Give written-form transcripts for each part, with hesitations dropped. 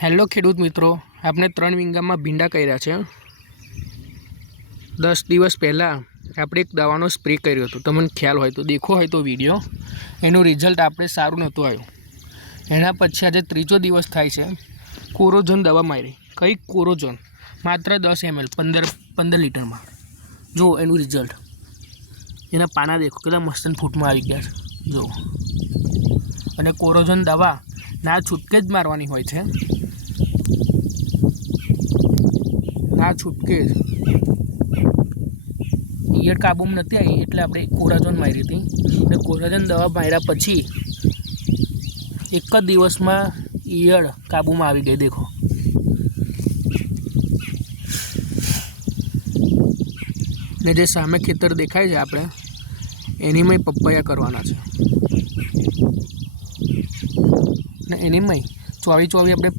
Hello ખેડૂત મિત્રો, આપણે 3 વીંગામાં ભીંડા કર્યા છે। 10 દિવસ પહેલાં આપણે એક દવાનો સ્પ્રે કર્યો હતો, તમને ખ્યાલ હોય તો દેખો હોય તો વિડીયો। એનું રિઝલ્ટ આપણે સારું નહોતું આવ્યું। એના પછી આજે ત્રીજો દિવસ થાય છે। કોરોઝોન દવા મારી, કઈ કોરોઝોન માત્ર 10 ml 15 લીટરમાં। જો એનું રિઝલ્ટ, એના પાના દેખો કેટલા મસ્ત ફૂટમાં આવી ગયા છે જો। અને કોરોઝોન દવા ના છૂટકે જ મારવાની હોય છે, ના છૂટકે જ। ઈયળ કાબૂમાં નથી આવી એટલે આપણે કોરાઝોન મારી હતી। અને કોરાઝોન દવા માર્યા પછી એક જ દિવસમાં ઈયળ કાબૂમાં આવી ગઈ દેખો। ને જે સામે ખેતર દેખાય છે આપણે એનીમાં પપૈયા કરવાના છે। ને એનીમાં 24 આપણે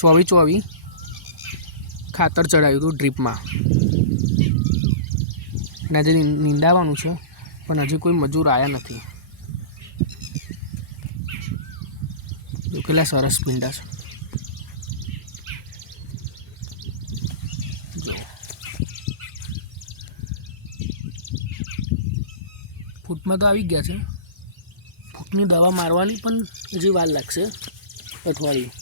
24 ખાતર ચડાવ્યું હતું ડ્રીપમાં। અને આજે નીંદાવાનું છે પણ હજી કોઈ મજૂર આવ્યા નથી। જો કેટલા સરસ ભીંડા છે જો। ફૂટમાં તો આવી ગયા છે, ફૂટની દવા મારવાની પણ હજી વાર લાગશે, અઠવાડિયું।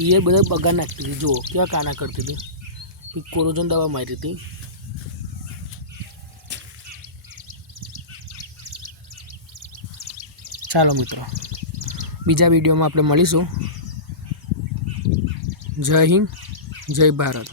એ બધા બગાડ નાખતી હતી, જુઓ કેવા કાના કરતી હતી। કોરોઝોન દવા મારી હતી। ચાલો મિત્રો, બીજા વિડીયોમાં આપણે મળીશું। જય હિન્દ, જય ભારત।